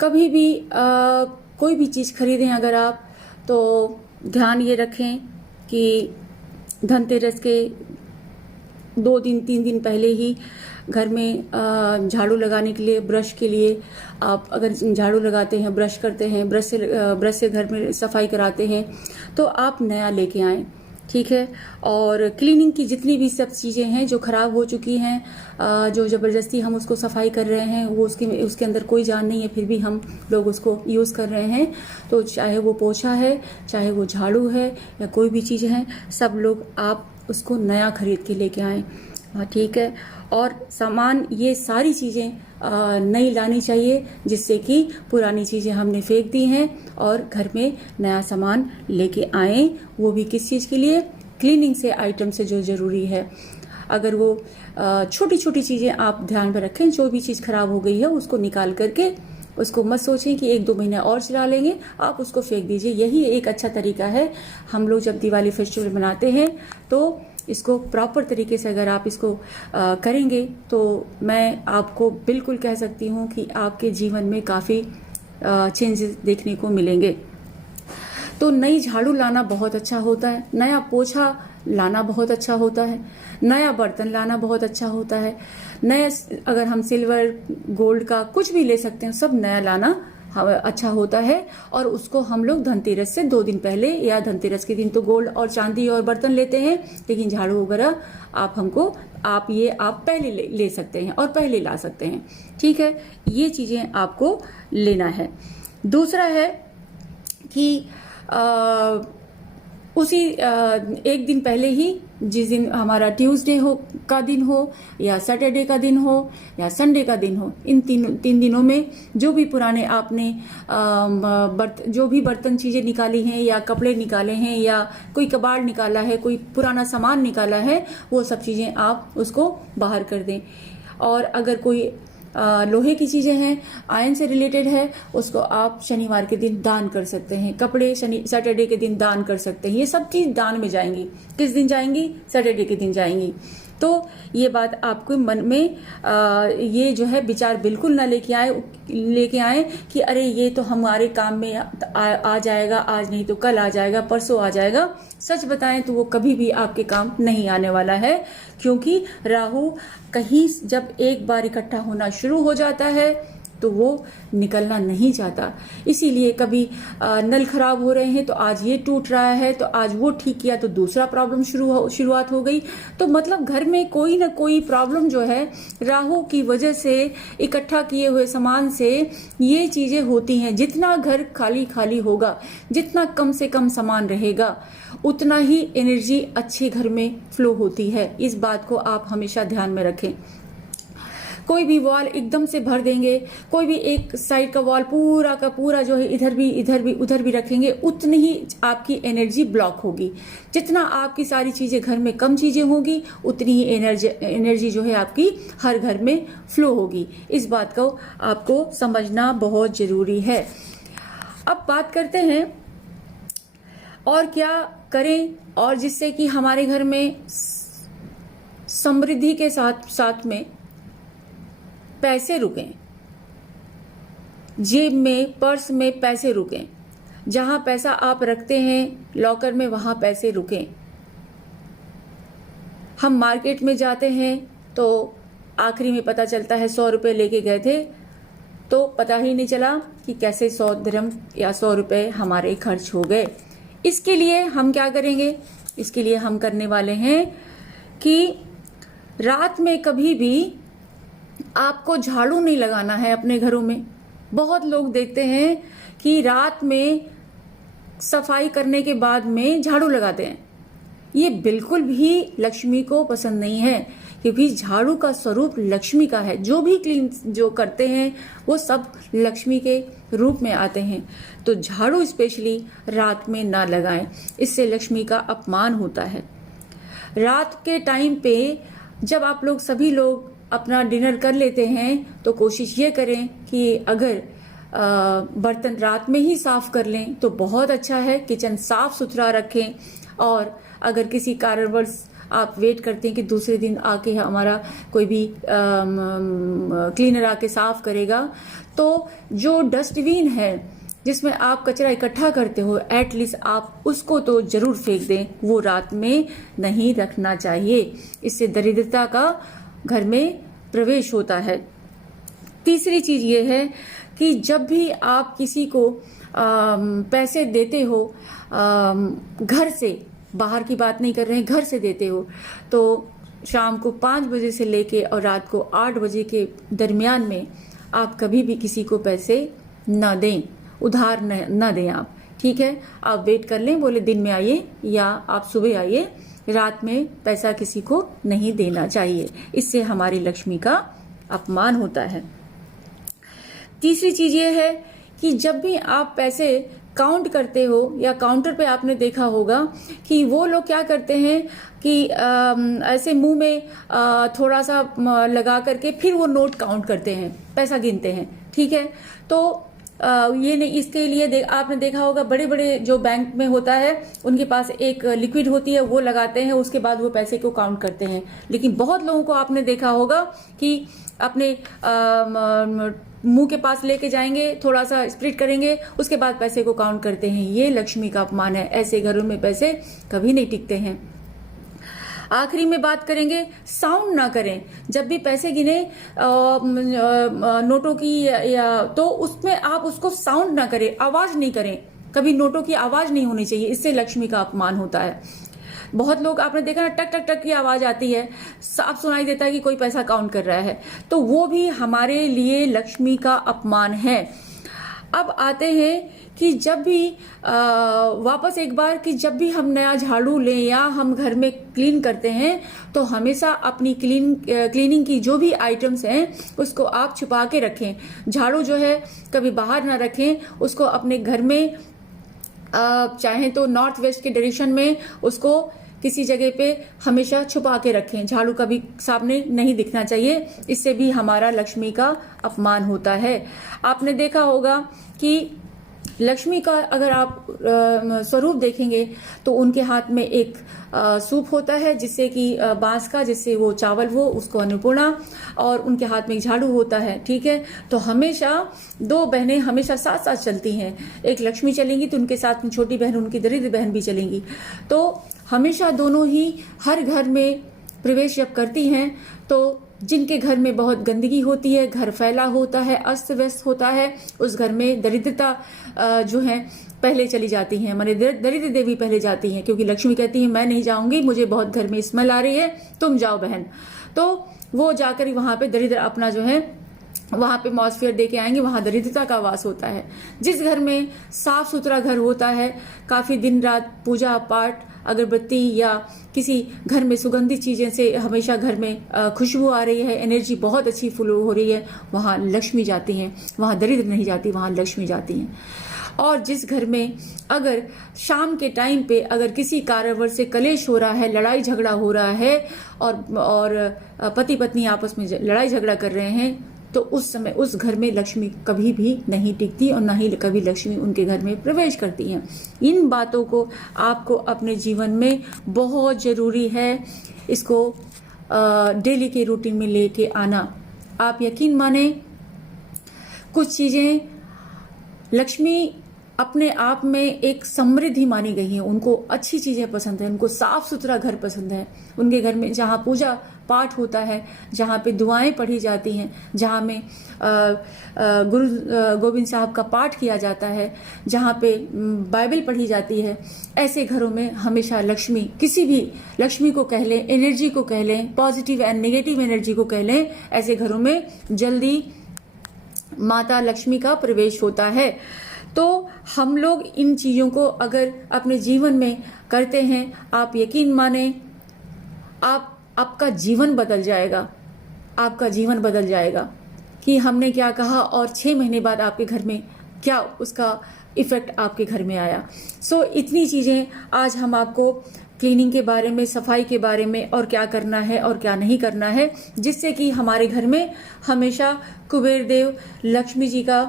कभी भी कोई भी चीज़ खरीदें अगर आप, तो ध्यान ये रखें कि धनतेरस के 2 दिन 3 दिन पहले ही घर में झाड़ू लगाने के लिए, ब्रश के लिए आप अगर झाड़ू लगाते हैं, ब्रश करते हैं, ब्रश से घर में सफाई कराते हैं, तो आप नया लेके आएँ, ठीक है। और क्लीनिंग की जितनी भी सब चीज़ें हैं जो ख़राब हो चुकी हैं, जो ज़बरदस्ती हम उसको सफाई कर रहे हैं, वो उसके अंदर कोई जान नहीं है, फिर भी हम लोग उसको यूज़ कर रहे हैं, तो चाहे वो पोछा है, चाहे वो झाड़ू है या कोई भी चीज़ है, सब लोग आप उसको नया खरीद के लेके आएँ, ठीक है। और सामान, ये सारी चीज़ें नई लानी चाहिए, जिससे कि पुरानी चीज़ें हमने फेंक दी हैं और घर में नया सामान लेके आएँ। वो भी किस चीज़ के लिए? क्लीनिंग से, आइटम से जो ज़रूरी है। अगर वो छोटी छोटी चीज़ें आप ध्यान में रखें, जो भी चीज़ खराब हो गई है उसको निकाल करके, उसको मत सोचें कि 1-2 महीने और चला लेंगे, आप उसको फेंक दीजिए। यही एक अच्छा तरीका है। हम लोग जब दिवाली फेस्टिवल मनाते हैं तो इसको प्रॉपर तरीके से अगर आप इसको करेंगे, तो मैं आपको बिल्कुल कह सकती हूँ कि आपके जीवन में काफ़ी चेंजेस देखने को मिलेंगे। तो नई झाड़ू लाना बहुत अच्छा होता है, नया पोछा लाना बहुत अच्छा होता है, नया बर्तन लाना बहुत अच्छा होता है, नया, अगर हम सिल्वर गोल्ड का कुछ भी ले सकते हैं, सब नया लाना अच्छा होता है। और उसको हम लोग धनतेरस से 2 दिन पहले या धनतेरस के दिन तो गोल्ड और चांदी और बर्तन लेते हैं, लेकिन झाड़ू वगैरह आप पहले ले सकते हैं और पहले ला सकते हैं, ठीक है। ये चीज़ें आपको लेना है। दूसरा है कि उसी 1 दिन पहले ही, जिस दिन हमारा ट्यूसडे का दिन हो या सैटरडे का दिन हो या संडे का दिन हो, इन 3 दिनों में जो भी पुराने आपने जो भी बर्तन चीज़ें निकाली हैं या कपड़े निकाले हैं या कोई कबाड़ निकाला है, कोई पुराना सामान निकाला है, वो सब चीज़ें आप उसको बाहर कर दें। और अगर कोई लोहे की चीज़ें हैं, आयरन से रिलेटेड है, उसको आप शनिवार के दिन दान कर सकते हैं। कपड़े सैटरडे के दिन दान कर सकते हैं। ये सब चीज़ दान में जाएंगी। किस दिन जाएंगी? सैटरडे के दिन जाएंगी। तो ये बात आपके मन में ये जो है विचार बिल्कुल ना लेके आए कि अरे ये तो हमारे काम में आ जाएगा, आज नहीं तो कल आ जाएगा, परसों आ जाएगा। सच बताएं तो वो कभी भी आपके काम नहीं आने वाला है, क्योंकि राहु कहीं जब एक बार इकट्ठा होना शुरू हो जाता है तो वो निकलना नहीं चाहता। इसीलिए कभी नल खराब हो रहे हैं तो आज ये टूट रहा है, तो आज वो ठीक किया तो दूसरा प्रॉब्लम शुरुआत हो गई। तो मतलब घर में कोई ना कोई प्रॉब्लम जो है राहु की वजह से, इकट्ठा किए हुए सामान से ये चीजें होती हैं। जितना घर खाली खाली होगा, जितना कम से कम सामान रहेगा, उतना ही एनर्जी अच्छे घर में फ्लो होती है। इस बात को आप हमेशा ध्यान में रखें। कोई भी वॉल एकदम से भर देंगे, कोई भी एक साइड का वॉल पूरा का पूरा जो है इधर भी उधर भी रखेंगे, उतनी ही आपकी एनर्जी ब्लॉक होगी। जितना आपकी सारी चीजें घर में कम चीजें होगी, उतनी ही एनर्जी जो है आपकी हर घर में फ्लो होगी। इस बात को आपको समझना बहुत जरूरी है। अब बात करते हैं और क्या करें, और जिससे कि हमारे घर में समृद्धि के साथ में पैसे रुकें, जेब में, पर्स में पैसे रुकें। जहां पैसा आप रखते हैं लॉकर में, वहां पैसे रुकें। हम मार्केट में जाते हैं तो आखिरी में पता चलता है 100 रुपए लेके गए थे, तो पता ही नहीं चला कि कैसे 100 दिरहम या 100 रुपए हमारे खर्च हो गए। इसके लिए हम क्या करेंगे? इसके लिए हम करने वाले हैं कि रात में कभी भी आपको झाड़ू नहीं लगाना है अपने घरों में। बहुत लोग देखते हैं कि रात में सफाई करने के बाद में झाड़ू लगाते हैं। ये बिल्कुल भी लक्ष्मी को पसंद नहीं है, क्योंकि झाड़ू का स्वरूप लक्ष्मी का है। जो भी क्लीन जो करते हैं वो सब लक्ष्मी के रूप में आते हैं। तो झाड़ू स्पेशली रात में ना लगाएं, इससे लक्ष्मी का अपमान होता है। रात के टाइम पे जब आप लोग सभी लोग अपना डिनर कर लेते हैं तो कोशिश ये करें कि अगर बर्तन रात में ही साफ कर लें तो बहुत अच्छा है। किचन साफ सुथरा रखें, और अगर किसी कारणवश आप वेट करते हैं कि दूसरे दिन आके हमारा कोई भी क्लीनर आके साफ करेगा। तो जो डस्टबिन है जिसमें आप कचरा इकट्ठा करते हो, एटलीस्ट आप उसको तो जरूर फेंक दें, वो रात में नहीं रखना चाहिए। इससे दरिद्रता का घर में प्रवेश होता है। तीसरी चीज ये है कि जब भी आप किसी को पैसे देते हो, घर से, बाहर की बात नहीं कर रहे हैं, घर से देते हो, तो शाम को 5 बजे से लेके और रात को 8 बजे के दरमियान में आप कभी भी किसी को पैसे न दें, उधार न दें आप, ठीक है। आप वेट कर लें, बोले दिन में आइए या आप सुबह आइए, रात में पैसा किसी को नहीं देना चाहिए। इससे हमारी लक्ष्मी का अपमान होता है। तीसरी चीज ये है कि जब भी आप पैसे काउंट करते हो या काउंटर पे आपने देखा होगा कि वो लोग क्या करते हैं कि ऐसे मुंह में थोड़ा सा लगा करके फिर वो नोट काउंट करते हैं, पैसा गिनते हैं, ठीक है। तो ये नहीं, इसके लिए आपने देखा होगा बड़े बड़े जो बैंक में होता है उनके पास एक लिक्विड होती है, वो लगाते हैं, उसके बाद वो पैसे को काउंट करते हैं। लेकिन बहुत लोगों को आपने देखा होगा कि अपने मुंह के पास लेके जाएंगे, थोड़ा सा स्प्रिट करेंगे, उसके बाद पैसे को काउंट करते हैं। ये लक्ष्मी का अपमान है। ऐसे घरों में पैसे कभी नहीं टिकते हैं। आखिरी में बात करेंगे, साउंड ना करें। जब भी पैसे गिने नोटों की या तो उसमें आप उसको साउंड ना करें, आवाज नहीं करें। कभी नोटों की आवाज नहीं होनी चाहिए, इससे लक्ष्मी का अपमान होता है। बहुत लोग आपने देखा ना, टक टक टक की आवाज आती है, साफ सुनाई देता है कि कोई पैसा काउंट कर रहा है, तो वो भी हमारे लिए लक्ष्मी का अपमान है। अब आते हैं कि जब भी वापस एक बार कि जब भी हम नया झाड़ू लें या हम घर में क्लीन करते हैं तो हमेशा अपनी क्लीनिंग की जो भी आइटम्स हैं उसको आप छुपा के रखें। झाड़ू जो है कभी बाहर ना रखें, उसको अपने घर में चाहे तो नॉर्थ वेस्ट के डायरेक्शन में उसको किसी जगह पे हमेशा छुपा के रखें। झाड़ू कभी सामने नहीं दिखना चाहिए, इससे भी हमारा लक्ष्मी का अपमान होता है। आपने देखा होगा कि लक्ष्मी का अगर आप स्वरूप देखेंगे तो उनके हाथ में एक सूप होता है जिससे कि बांस का, जिससे वो चावल वो उसको अन्नपूर्णा, और उनके हाथ में एक झाड़ू होता है, ठीक है। तो हमेशा 2 बहनें हमेशा साथ साथ चलती हैं। एक लक्ष्मी चलेंगी तो उनके साथ में छोटी बहन, उनकी दरिद्र बहन भी चलेंगी। तो हमेशा दोनों ही हर घर में प्रवेश जब करती हैं तो जिनके घर में बहुत गंदगी होती है, घर फैला होता है, अस्त व्यस्त होता है, उस घर में दरिद्रता जो है पहले चली जाती है, माने दरिद्र देवी पहले जाती हैं, क्योंकि लक्ष्मी कहती है मैं नहीं जाऊंगी, मुझे बहुत घर में स्मेल आ रही है, तुम जाओ बहन। तो वो जाकर वहां पे दरिद्र अपना जो है वहां पे मॉस्फियर दे के आएंगे, वहां दरिद्रता का वास होता है। जिस घर में साफ सुथरा घर होता है, काफी दिन रात पूजा पाठ, अगरबत्ती या किसी घर में सुगंधित चीजें से हमेशा घर में खुशबू आ रही है, एनर्जी बहुत अच्छी फ्लो हो रही है, वहां लक्ष्मी जाती हैं, वहां दरिद्र नहीं जाती, वहां लक्ष्मी जाती हैं। और जिस घर में अगर शाम के टाइम पे अगर किसी कारणवश से कलेश हो रहा है, लड़ाई झगड़ा हो रहा है और पति पत्नी आपस में लड़ाई झगड़ा कर रहे हैं, तो उस समय उस घर में लक्ष्मी कभी भी नहीं टिकती और ना ही कभी लक्ष्मी उनके घर में प्रवेश करती हैं। इन बातों को आपको अपने जीवन में बहुत जरूरी है, इसको डेली के रूटीन में लेके आना। आप यकीन माने, कुछ चीजें लक्ष्मी अपने आप में एक समृद्धि मानी गई है। उनको अच्छी चीजें पसंद है, उनको साफ सुथरा घर पसंद है। उनके घर में जहाँ पूजा पाठ होता है, जहाँ पे दुआएं पढ़ी जाती हैं, जहाँ में गुरु गोविंद साहब का पाठ किया जाता है, जहाँ पे बाइबल पढ़ी जाती है, ऐसे घरों में हमेशा लक्ष्मी, किसी भी लक्ष्मी को कह लें, एनर्जी को कह लें, पॉजिटिव एंड नेगेटिव एनर्जी को कह लें, ऐसे घरों में जल्दी माता लक्ष्मी का प्रवेश होता है। तो हम लोग इन चीजों को अगर अपने जीवन में करते हैं, आप यकीन माने आपका जीवन बदल जाएगा, आपका जीवन बदल जाएगा कि हमने क्या कहा और 6 महीने बाद आपके घर में क्या उसका इफेक्ट आपके घर में आया। सो इतनी चीजें आज हम आपको क्लीनिंग के बारे में, सफाई के बारे में और क्या करना है और क्या नहीं करना है, जिससे कि हमारे घर में हमेशा कुबेर देव, लक्ष्मी जी का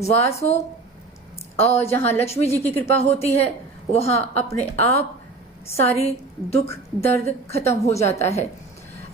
वास हो। और जहाँ लक्ष्मी जी की कृपा होती है वहाँ अपने आप सारी दुख दर्द खत्म हो जाता है।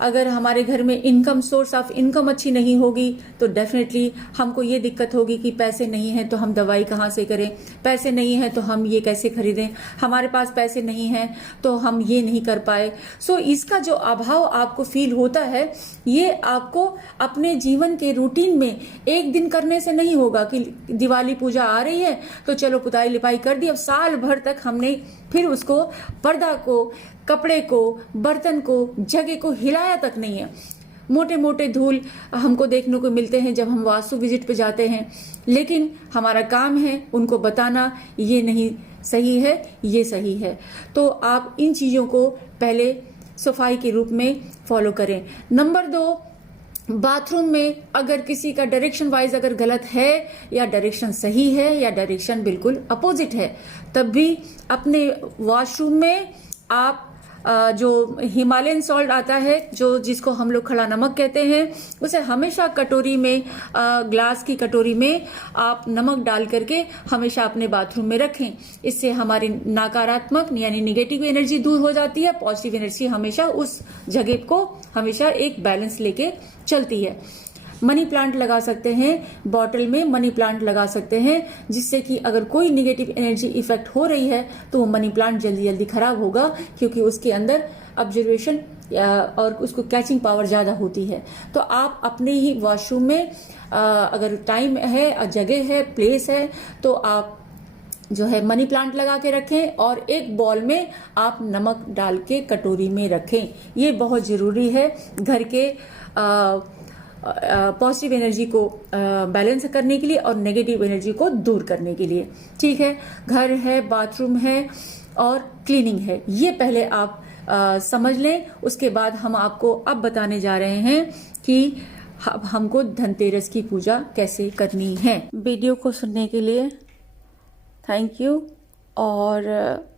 अगर हमारे घर में इनकम, सोर्स ऑफ इनकम अच्छी नहीं होगी तो डेफिनेटली हमको ये दिक्कत होगी कि पैसे नहीं हैं तो हम दवाई कहाँ से करें, पैसे नहीं हैं तो हम ये कैसे खरीदें, हमारे पास पैसे नहीं हैं तो हम ये नहीं कर पाए। सो इसका जो अभाव आपको फील होता है, ये आपको अपने जीवन के रूटीन में एक दिन करने से नहीं होगा कि दिवाली पूजा आ रही है तो चलो पुताई लिपाई कर दी। अब साल भर तक हमने फिर उसको, पर्दा को, कपड़े को, बर्तन को, जगह को हिलाया तक नहीं है। मोटे मोटे धूल हमको देखने को मिलते हैं जब हम वास्तु विजिट पे जाते हैं, लेकिन हमारा काम है उनको बताना ये नहीं सही है, ये सही है। तो आप इन चीज़ों को पहले सफाई के रूप में फॉलो करें। नंबर 2, बाथरूम में अगर किसी का डायरेक्शन वाइज अगर गलत है या डायरेक्शन सही है या डायरेक्शन बिल्कुल अपोजिट है, तब भी अपने वॉशरूम में आप जो हिमालयन सॉल्ट आता है, जो जिसको हम लोग खड़ा नमक कहते हैं, उसे हमेशा कटोरी में, ग्लास की कटोरी में आप नमक डाल करके हमेशा अपने बाथरूम में रखें। इससे हमारी नकारात्मक यानी निगेटिव एनर्जी दूर हो जाती है, पॉजिटिव एनर्जी हमेशा उस जगह को हमेशा एक बैलेंस लेके चलती है। मनी प्लांट लगा सकते हैं, बॉटल में मनी प्लांट लगा सकते हैं, जिससे कि अगर कोई निगेटिव एनर्जी इफेक्ट हो रही है तो वो मनी प्लांट जल्दी जल्दी खराब होगा, क्योंकि उसके अंदर ऑब्जर्वेशन और उसको कैचिंग पावर ज्यादा होती है। तो आप अपने ही वॉशरूम में अगर टाइम है, जगह है, प्लेस है, तो आप जो है मनी प्लांट लगा के रखें और एक बॉल में आप नमक डाल के कटोरी में रखें। ये बहुत जरूरी है घर के पॉजिटिव एनर्जी को बैलेंस करने के लिए और नेगेटिव एनर्जी को दूर करने के लिए। ठीक है, घर है, बाथरूम है और क्लीनिंग है, ये पहले आप समझ लें। उसके बाद हम आपको अब बताने जा रहे हैं कि हमको धनतेरस की पूजा कैसे करनी है। वीडियो को सुनने के लिए थैंक यू, और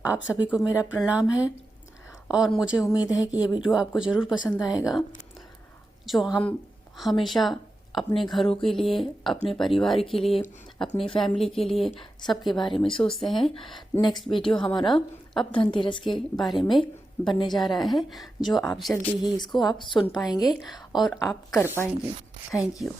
आप सभी को मेरा प्रणाम है, और मुझे उम्मीद है कि ये वीडियो आपको ज़रूर पसंद आएगा। जो हम हमेशा अपने घरों के लिए, अपने परिवार के लिए, अपनी फैमिली के लिए, सबके बारे में सोचते हैं। नेक्स्ट वीडियो हमारा अब धनतेरस के बारे में बनने जा रहा है, जो आप जल्दी ही इसको आप सुन पाएंगे और आप कर पाएंगे। Thank you.